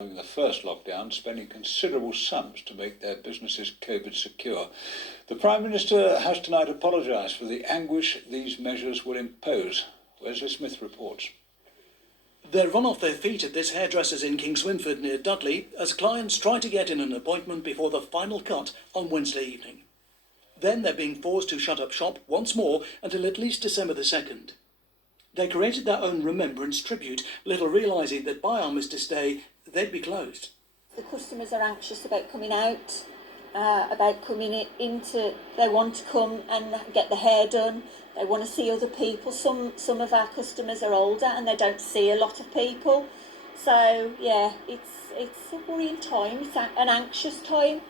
During the first lockdown, spending considerable sums to make their businesses COVID secure. The Prime Minister has tonight apologised for the anguish these measures will impose. Wesley Smith reports. They're run off their feet at this hairdresser's in Kingswinford near Dudley as clients try to get in an appointment before the final cut on Wednesday evening. Then they're being forced to shut up shop once more until at least December the 2nd. They created their own remembrance tribute, little realising that by Armistice Day they'd be closed. The customers are anxious about coming out, about coming into. They want to come and get the hair done. They want to see other people. Some of our customers are older and they don't see a lot of people. So yeah, it's a worrying time. It's an anxious time.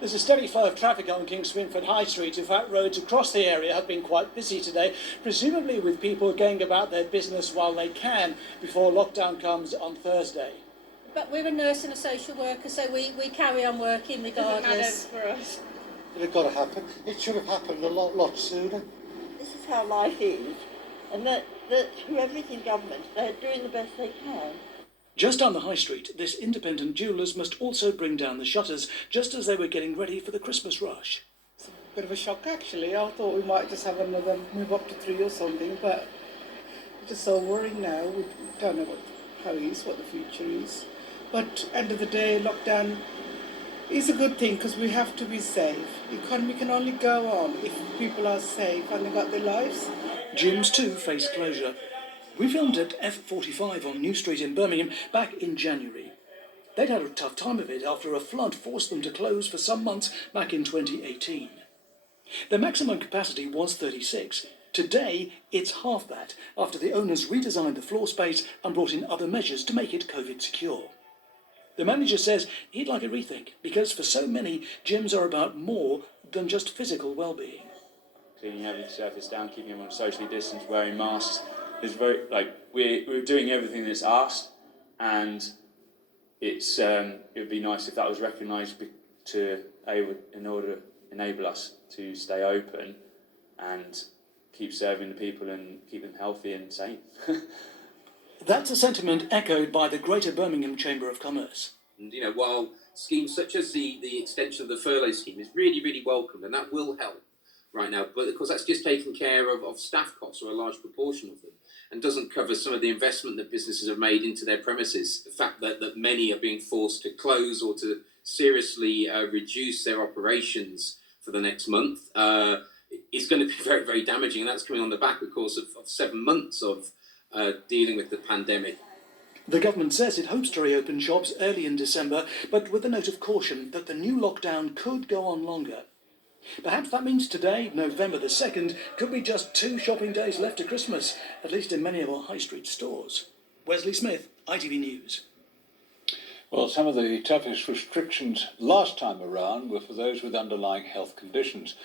There's a steady flow of traffic on Kingswinford High Street. In fact, roads across the area have been quite busy today, presumably with people going about their business while they can before lockdown comes on Thursday. But we're a nurse and a social worker, so we carry on working regardless. For us. But it got to happen. It should have happened a lot sooner. This is how life is, and that whoever is in government, they're doing the best they can. Just down the high street, this independent jewellers must also bring down the shutters just as they were getting ready for the Christmas rush. It's a bit of a shock actually. I thought we might just have another move up to 3 or something, but it's just so worrying now. We don't know what the future is. But end of the day, lockdown is a good thing because we have to be safe. The economy can only go on if people are safe and they got their lives. Gyms too face closure. We filmed at F45 on New Street in Birmingham back in January. They'd had a tough time of it after a flood forced them to close for some months back in 2018. Their maximum capacity was 36. Today, it's half that after the owners redesigned the floor space and brought in other measures to make it COVID secure. The manager says he'd like a rethink because for so many, gyms are about more than just physical well-being. Cleaning every surface down, keeping everyone socially distanced, wearing masks. It's very we're doing everything that's asked, and it would be nice if that was recognised in order to enable us to stay open and keep serving the people and keep them healthy and sane. That's a sentiment echoed by the Greater Birmingham Chamber of Commerce. And, while schemes such as the extension of the furlough scheme is really, really welcome, and that will help right now, but of course that's just taking care of staff costs, or a large proportion of them, and doesn't cover some of the investment that businesses have made into their premises. The fact that many are being forced to close or to seriously reduce their operations for the next month is going to be very, very damaging, and that's coming on the back, of course, of 7 months of dealing with the pandemic. The government says it hopes to reopen shops early in December, but with a note of caution that the new lockdown could go on longer. Perhaps that means today, November the 2nd, could be just 2 shopping days left to Christmas, at least in many of our high street stores. Wesley Smith, ITV News. Well, some of the toughest restrictions last time around were for those with underlying health conditions.